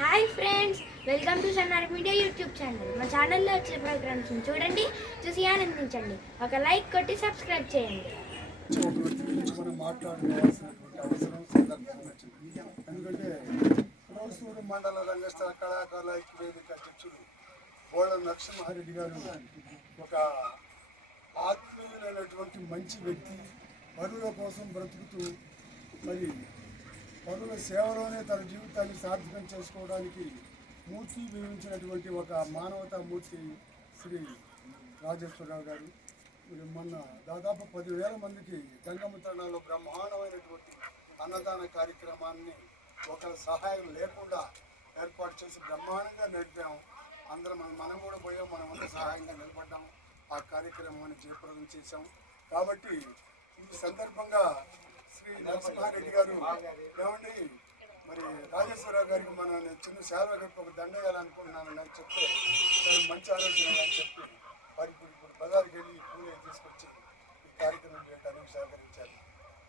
Hi friends welcome to Sannar media YouTube channel మా ఛానల్లో వచ్చే ప్రోగ్రామ్స్ చూడండి చూసి ఆనందించండి. ఒక లైక్ కొట్టి సబ్స్క్రైబ్ చేయండి. ఎందుకంటే మండల రంగస్థల కళాకారుల ఐక్యవేదిక అధ్యక్షుడు బోళ నరసింహారెడ్డి గారు ఒక ఆత్మీయులైనటువంటి మంచి వ్యక్తి పరుల కోసం బ్రతుకుతూ మరి పరుల సేవలోనే తన జీవితాన్ని సార్థకం చేసుకోవడానికి మూర్తి వివరించినటువంటి ఒక మానవతా మూర్తి శ్రీ రాజేశ్వరరావు గారు. మొన్న దాదాపు పదివేల మందికి గంగమ్మ తరణాల్లో బ్రహ్మాండమైనటువంటి అన్నదాన కార్యక్రమాన్ని ఒక సహాయం లేకుండా ఏర్పాటు చేసి బ్రహ్మాండంగా నడిపాము. అందరం మనం మనం కూడా పోయాం మనం అంతా సహాయంగా నిలబడ్డాము. ఆ కార్యక్రమాన్ని జయప్రదం చేశాం. కాబట్టి ఈ సందర్భంగా శ్రీ నరసింహారెడ్డి గారు ఏమండి? మరి రాజేశ్వరరావు గారికి మనం చిన్న సేవ ఒక దండ వేయాలనుకుంటున్నాను నాకు చెప్తే మంచి ఆలోచన అని చెప్పి వారికి ఇప్పుడు బజార్కి వెళ్ళి ఈ తీసుకొచ్చి ఈ కార్యక్రమం చేయడానికి సహకరించారు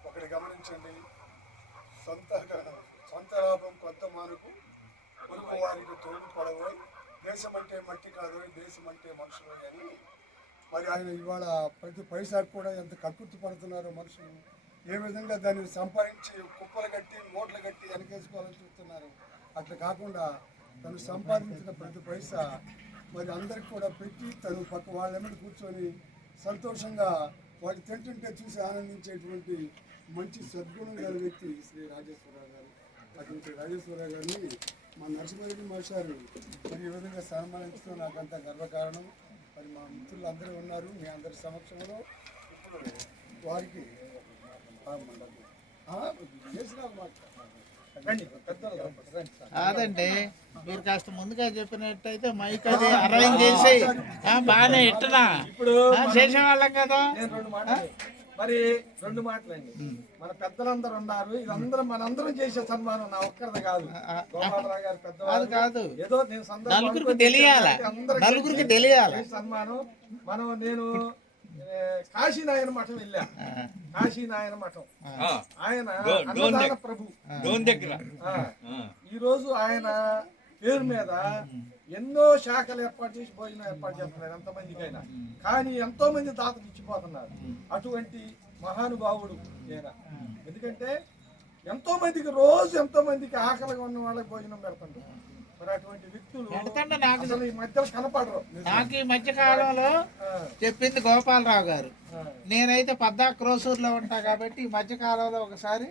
ఒకటి గమనించండి సొంత సొంత లాభం కొంత మానుకు పొరుగు వారికి తోడు పడవోయ్ దేశం అంటే మట్టి కాదు దేశం అంటే మనుషులు అని మరి ఆయన ఇవాళ ప్రతి పైసా కూడా ఎంత కక్కుర్తి పడుతున్నారో మనుషులు. ఏ విధంగా దాన్ని సంపాదించి కుప్పలు కట్టి మూటలు కట్టి వెనకేసుకోవాలని చూస్తున్నారు. అట్లా కాకుండా తను సంపాదించిన ప్రతి పైసా మరి అందరికి కూడా పెట్టి తను పక్క వాళ్ళ కూర్చొని సంతోషంగా వాటి తింటుంటే చూసి ఆనందించేటువంటి మంచి సద్గుణం గల వ్యక్తి శ్రీ రాజేశ్వరరావు గారు. అటువంటి రాజేశ్వరరావు గారిని మా నరసింహారెడ్డి మాస్టారు మరి ఈ విధంగా సన్మానించడం నాకు గర్వకారణం. మరి మా మిత్రులు అందరూ ఉన్నారు మీ అందరి సమక్షంలో వారికి. కాదండి మీరు కాస్త ముందుగా చెప్పినట్టయితే మైక్ అది అరేంజ్ చేసి ఆ, బాగానే ఇట్టనా? చేసేవాళ్ళం కదా. మరి రెండు మాటలండి. మన పెద్దలందరూ ఉన్నారు. ఇదందరం మనందరం చేసే సన్మానం నా ఒక్కరిది కాదు. గోపాలరావు గారు అది పెద్దవాళ్ళు. కాదు ఏదో నేను సందర్భం తెలియాల? నలుగురికి తెలియాల? సన్మానం. మనం నేను కాశీనాయన మఠం వెళ్ళా కాశీనాయన మఠం. ఆయన అన్నదాన ప్రభు. ఆ, ఈ రోజు ఆయన పేరు మీద ఎన్నో శాఖలు ఏర్పాటు చేసి భోజనం ఏర్పాటు చేస్తున్నారు ఎంతమందికైనా. కానీ ఎంతో మంది దాతలు ఇచ్చిపోతున్నారు అటువంటి మహానుభావుడు ఈయన. ఎందుకంటే ఎంతో మందికి రోజు ఎంతో మందికి ఆకలిగా ఉన్న వాళ్ళకి భోజనం పెడుతుంటారు మరి అటువంటి వ్యక్తులు అసలు ఈ మధ్యలో కనపడరు. నాకు ఈ మధ్య కాలంలో చెప్పింది గోపాలరావు గారు. నేనైతే పద్దా క్రోసూర్లో ఉంటా కాబట్టి ఈ మధ్య కాలంలో ఒకసారి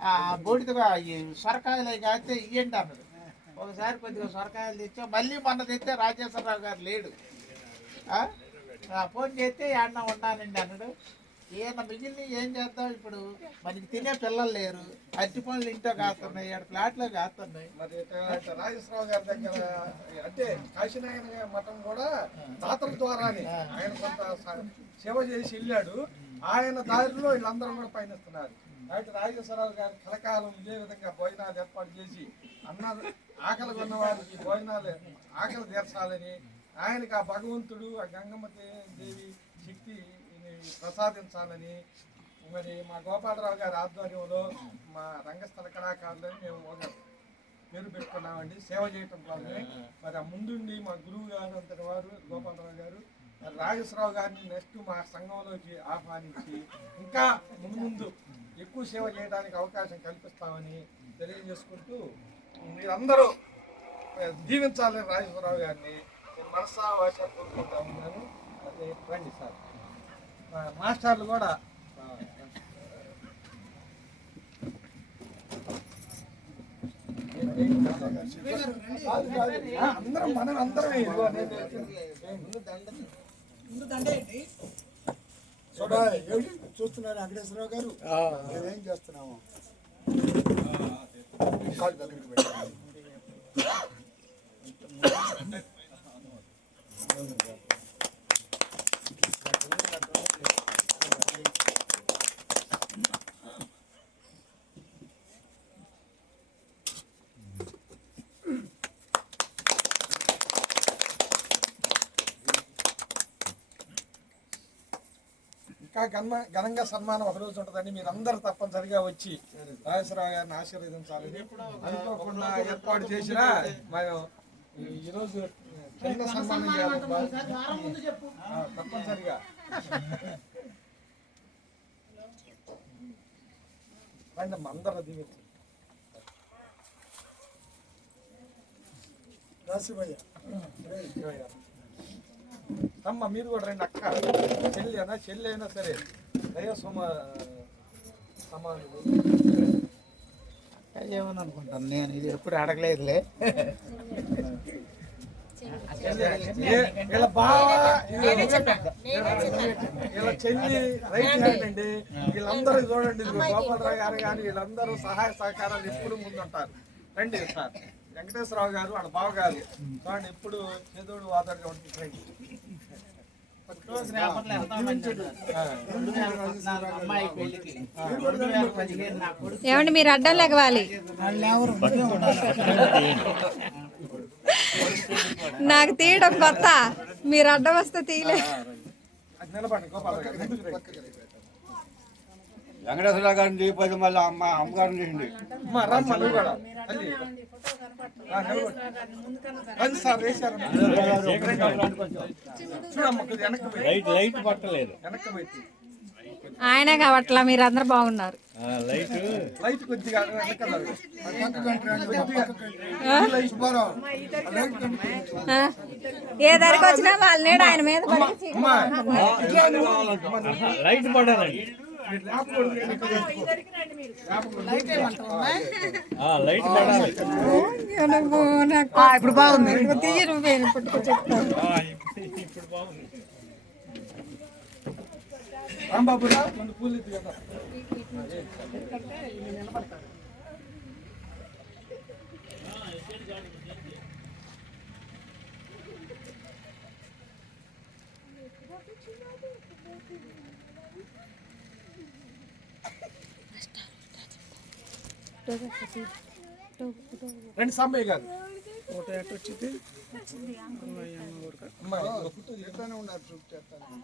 ఆ బూడిదగా ఈ సొరకాయలు అవి కాస్తే ఇయ్యండి అన్నాడు. ఒకసారి కొద్దిగా సొరకాయలు తెచ్చా. మళ్ళీ మొన్న తెస్తే రాజేశ్వరరావు గారు లేడు. ఫోన్ చేస్తే అన్న ఉన్నానండి అన్నాడు. ఈయన మిగిలిన ఏం చేద్దాం ఇప్పుడు? మనకి తినే పిల్లలు లేరు. అరటి పనులు ఇంట్లో కాస్తున్నాయి ఏడు ఫ్లాట్లో కాస్తున్నాయి. మరి రాజేశ్వరరావు గారి దగ్గర అంటే కాశీనాయన మఠం కూడా తాతల ద్వారానే ఆయన కొంత సేవ చేసి వెళ్ళాడు. ఆయన దారిలో వీళ్ళందరూ కూడా పయనిస్తున్నారు. కాబట్టి రాజేశ్వరరావు గారి కలకాలం ఇదే విధంగా భోజనాలు ఏర్పాటు చేసి అన్న ఆకలి ఉన్న వారికి భోజనాలు ఆకలి తీర్చాలని ఆయనకి ఆ భగవంతుడు ఆ గంగమ్మ దేవి శక్తి ప్రసాదించాలని మరి మా గోపాలరావు గారి ఆధ్వర్యంలో మా రంగస్థల కళాకారులని మేము ఒక పేరు పెట్టుకున్నామండి. సేవ చేయటం కోసమే. మరి ఆ ముందుండి మా గురువు గారు అంతటి వారు గోపాలరావు గారు మరి రాజేశ్వరరావు గారిని నెక్స్ట్ మా సంఘంలోకి ఆహ్వానించి ఇంకా ముందు ముందు ఎక్కువ సేవ చేయడానికి అవకాశం కల్పిస్తామని తెలియజేసుకుంటూ మీరందరూ దీవించాలని రాజేశ్వరరావు గారిని. మనసా భాష అది రండి సార్ మాస్టర్లు కూడా అందరం మనం అందరం చూస్తున్నారు వెంకటేశ్వరరావు గారు? మేమేం చేస్తున్నాము? kalbe 40 metre. ఘన ఘనంగా సన్మానం ఒక రోజు ఉంటుందని మీరు అందరూ తప్పనిసరిగా వచ్చి రాజేశ్వరరావు గారిని ఆశీర్వదించాలని అనుకోకుండా ఏర్పాటు చేసిన మనం ఈ- ఈరోజు చిన్న సన్మానం చేయాలి. ఆ, తప్పనిసరిగా. రండి అందరూ రాసిమయ్య అమ్మ మీరు కూడా రండి అక్క. చెల్లి అయినా చెల్లి అయినా సరే దయ సోమ సమానులు ఏమని అనుకుంటాను నేను? ఇది ఎప్పుడు అడగలేదులే. వీళ్ళ చెల్లి రైట్ హ్యాండ్ అండి వీళ్ళందరూ చూడండి గోపాలరావు గారు కానీ వీళ్ళందరూ సహాయ సహకారాలు ఎప్పుడు ముందుంటారు. రండి సార్. వెంకటేశ్వరరావు గారు వాళ్ళ బావ గారు చూడండి ఎప్పుడు చేదోడు వాదోడుగా ఉంటుంది రండి. ఏమండి మీరు అడ్డం లెగవాలి నాకు తీయడం కొత్త మీరు అడ్డం వస్తే తీయలే అది నిలబడండి గోపాలరావు గారు ముందుకు రండి. వెంకటేశ్వర గారిని దిగిపోతే మళ్ళీ అమ్మ అమ్మగారిని చేసింది ఆయనే కావట్లా మీరు అందరు బాగున్నారు? ఏ ధరకు వచ్చినా వాళ్ళ నీడ ఆయన మీద లైట్ పడాలండి ఆ, లైట్ పడాలి ఇప్పుడు బాగుంది తీయరు పుట్టుకు చెప్తాను ఆ, ఇప్పుడు ఇప్పుడు బాగుంది రాంబాబురా రెండు పూలు కదా రెండు పుట్టు తీయండి. ఎట్లానే ఉన్నారు చూపు చేస్తాను.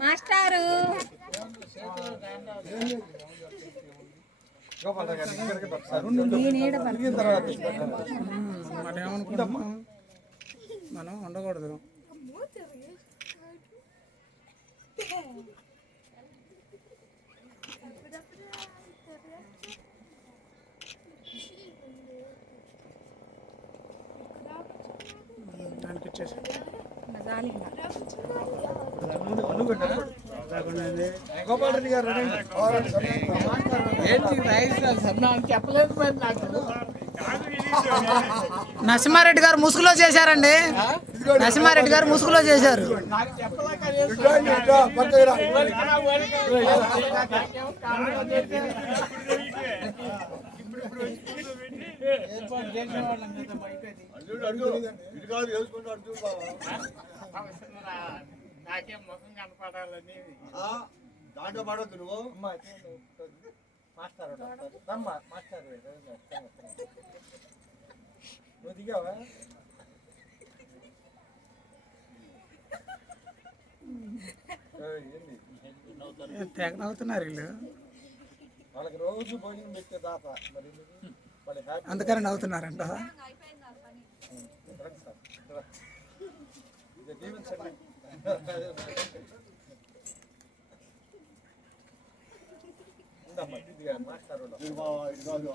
మాస్టారు. గోపాలరావు మనం ఉండకూడదు దానికి ఇచ్చేసి అనుకుంటా గోపాల్ రెడ్డి గారు ఏంటి రాయిస్తారు సన్మానం చెప్పలేదు మరి నాకు నరసింహారెడ్డి గారు ముసుగులో చేశారండి నరసింహారెడ్డి గారు ముసుగులో చేశారు నాకు ఏర్పాటు నాకేం ముఖం కనపడాలని. దాంట్లో పడవద్దు నువ్వు. మాస్టర్. నువ్వు దిగావా? తెగ నవ్వుతున్నారు వీళ్ళు. వాళ్ళకి రోజు భోజనం పెట్టే దాత మరి అందుకని నవ్వుతున్నారంట. దాంట్లో బావా, దాంట్లో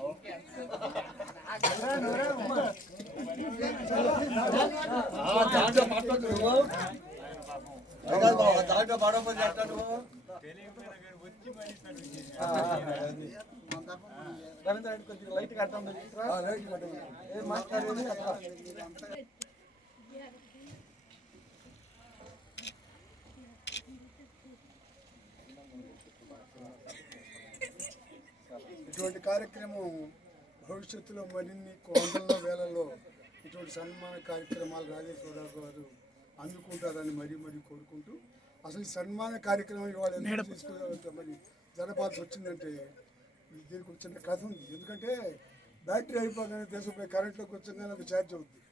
ఆ, అది. రవీంద్ర కొద్దిగా లైట్ కట్టడం లైట్ కట్టండి. మాట్లాడేది ఇటువంటి కార్యక్రమం భవిష్యత్తులో మరిన్ని వందల వేలలో ఇటువంటి సన్మాన కార్యక్రమాలు రాజేశ్వరరావు గారు అందుకుంటారని మరీ మరీ కోరుకుంటూ అసలు సన్మాన కార్యక్రమం ఇవాళ మరి జరపాల్సి వచ్చిందంటే దీనికి ఒక చిన్న కథ ఉంది. ఎందుకంటే బ్యాటరీ అయిపోగానే తీసుకుపోయి కరెంట్లోకి వచ్చగానే అది ఛార్జ్ అవుతుంది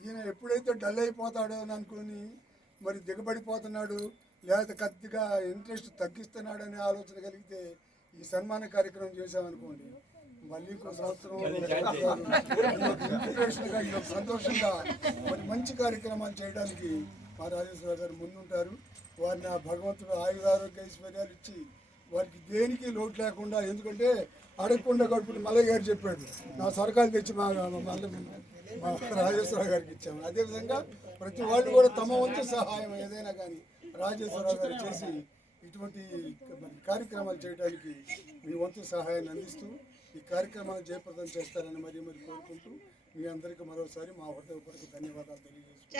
ఈయన ఎప్పుడైతే డల్ అయిపోతాడో అని అనుకుని మరి దిగబడిపోతున్నాడు లేకపోతే కొద్దిగా ఇంట్రెస్ట్ తగ్గిస్తున్నాడు అనే ఆలోచన కలిగితే ఈ సన్మాన కార్యక్రమం చేసామనుకోండి మళ్ళీ ఇంకో సంవత్సరం సంతోషంగా మరి మంచి కార్యక్రమాలు చేయడానికి మా రాజేశ్వర గారు ముందుంటారు. వారిని ఆ భగవంతుడు ఆయుధ ఆరోగ్య ఐశ్వర్యాలు ఇచ్చి వారికి దేనికి లోటు లేకుండా ఎందుకంటే అడగకుండా గడుపుని మల్లయ్య గారు చెప్పాడు నా సరకాలు తెచ్చి మా మల్ల మా రాజేశ్వర గారికి ఇచ్చాము. అదేవిధంగా ప్రతి వాళ్ళు కూడా తమ వంతు సహాయం ఏదైనా కానీ రాజేశ్వరరావు గారు చేసి ఇటువంటి కార్యక్రమాలు చేయడానికి మీ వంతు సహాయాన్ని అందిస్తూ ఈ కార్యక్రమాన్ని జయప్రదం చేస్తారని మరి మరి కోరుకుంటూ మీ అందరికీ మరోసారి మా హృదయపూర్వక ధన్యవాదాలు తెలియజేస్తున్నాను.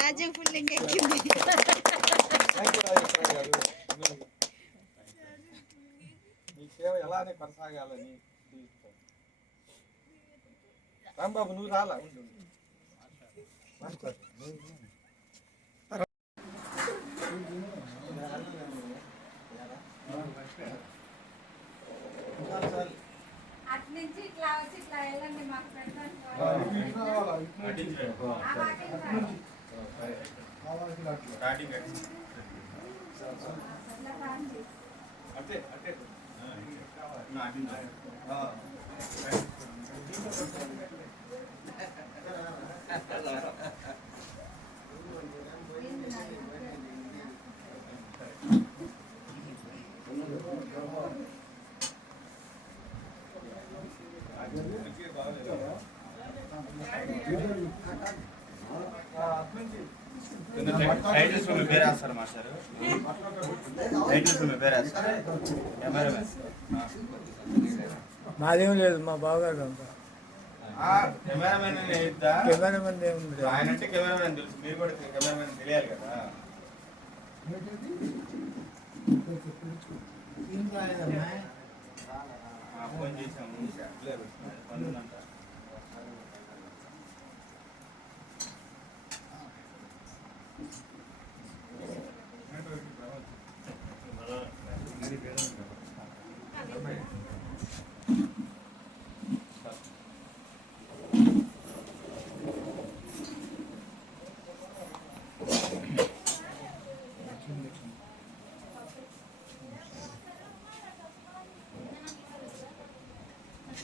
మీ సేవ ఎలానే కొనసాగాలని. రాంబాబు నువ్వు రాలా? అట్నుంచి ఇట్లా వచ్చి ఇట్లా వెళ్ళండి మాకు ఫ్రెండ్స్ టైటిల్స్ మీ పేరు వేస్తారు మాస్టర్ టైటిల్స్ మీ పేరు వేస్తారు కెమెరామెన్ మాదేం లేదు మా బావగారు అంతా. కెమెరామెన్ కెమెరామెన్ ఏముంది ఆయన అంటే కెమెరామెన్ తెలుసు మీరు కూడా కెమెరామెన్ తెలియాలి కదా. ఆ, ఫోన్ చేసాము.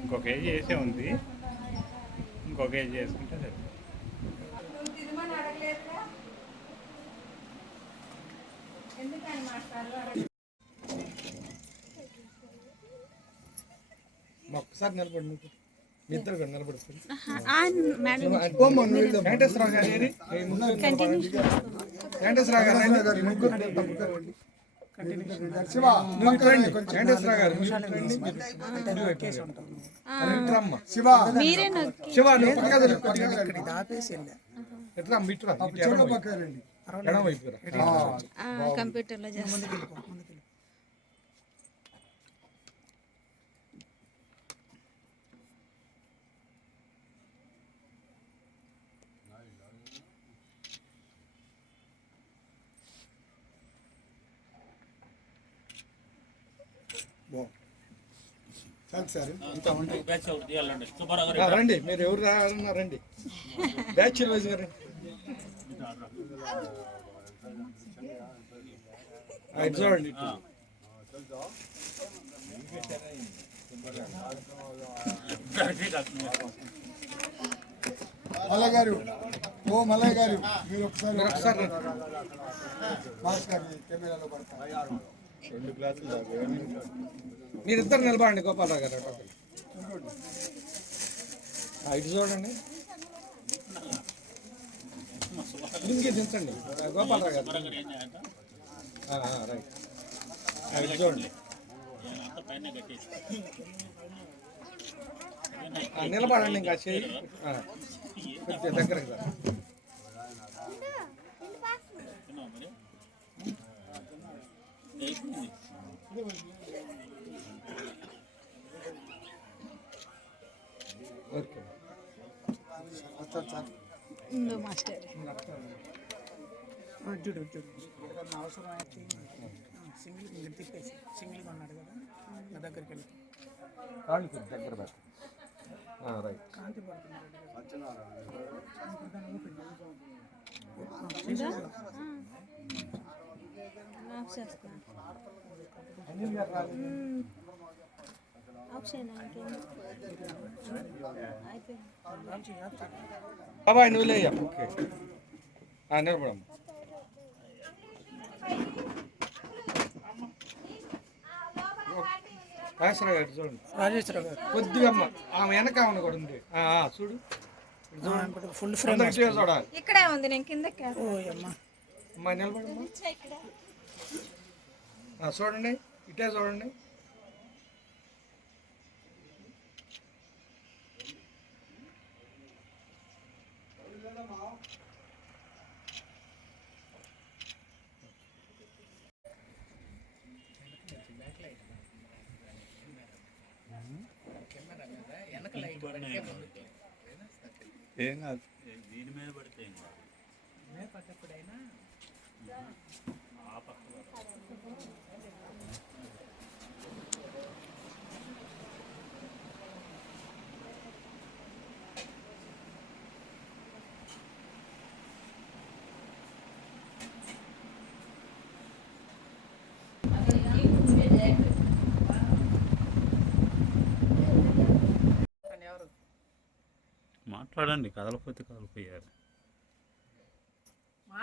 ఇంకొక కేజీ చేసే ఉంది. మాస్టారు అడగ ఒక్కసారి నిలబడి ఇద్దరు కూడా నిలబడుతుంది వెంకటేశ్వరరావు గారు. వెంకటేశ్వరరావు గారు ముగ్గురు శివ నువ్వు. వెంకటేశ్వరరావు గారు నువ్వు ఇటు రండి. మీరు ఇటు రండి. మరి ఇటు రమ్మ. శివ మీరే నొక్కి శివ నువ్వు పక్కగా తిరుగు, పక్కగా తిరుగు. చాలు సార్ రండి మీరు ఎవరు రావాలన్నా రండి. బ్యాచ్ వైజ్ చూడండి ఇటు. మల్లయ్య గారు ఓ మల్లయ్య గారు మీరు ఒకసారి మీరు ఒకసారి రండి. మాస్ గారి కెమెరాలో పడతారు. మీరిద్దరు నిలబడండి గోపాలరావు గారు ఇటు చూడండి. లింగి దించండి. గోపాలరావు గారు. ఆ, ఆ, రైట్. ఇటు చూడండి. ఆ, నిలబడండి ఇంకా చేయి ఆ, కొంచెం దగ్గరకు రా. ఓకే ఇందో మాస్టర్ కాళ్ళు కొంచెం దగ్గర పెట్టు. ఆ, రైట్ ఆఫ్ చేస్తాను అనిల్ గారు రాలేదు. ఆఫ్ చేయనా ఇంకేం అయిపోయింది బాబాయ్ నువ్వు లేయ్య ఓకే. ఆ, నిలబడమ్మ. రాజేశ్వర గారు చూడండి. రాజేశ్వర గారు. కొద్దిగా అమ్మ ఆమె వెనక ఆమె కూడా ఉంది. చూడు. ఫుల్ చేసి చూడాలి. ఇక్కడే ఉంది నేను కిందకి ఓ అమ్మ. అమ్మాయి నిలబడమ్మా ఆ, చూడండి ఇటే చూడండి. ఏం కాదు. దీని మీద పడితే మాట్లాడండి కదలపోతే కదలిపోయారు.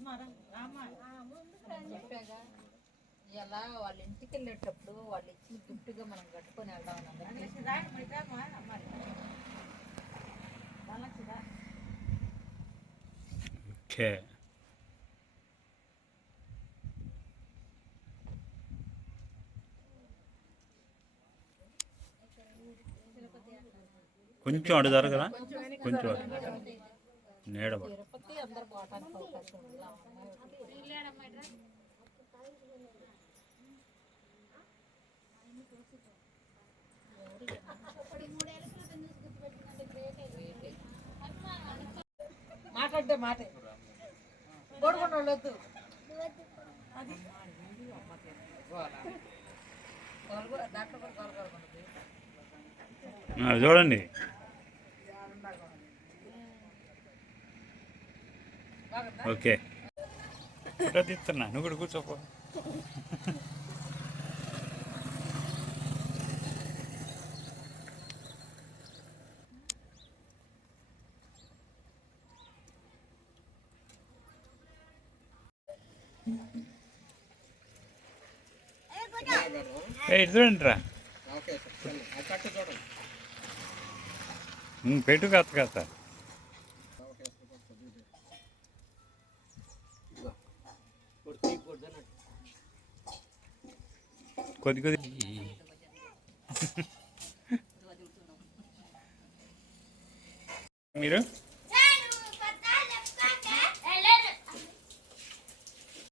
మారండి ఇలా వాళ్ళ ఇంటికి వెళ్ళేటప్పుడు వాళ్ళు ఇచ్చిన గిఫ్ట్గా మనం కట్టుకొని వెళ్దాం ఓకే. కొంచెం అడు జరగరా కొంచెం ఒకటి. మాట్లాడితే మాటే. వద్దు గొడవకూడదు చూడండి. ఓకే. ఫోటో తీస్తున్నా. నువ్వు కూడా కూర్చోపో. చూడండి. రా పెట్టు కత్త కత్త కొద్ది కొద్ది మీరు?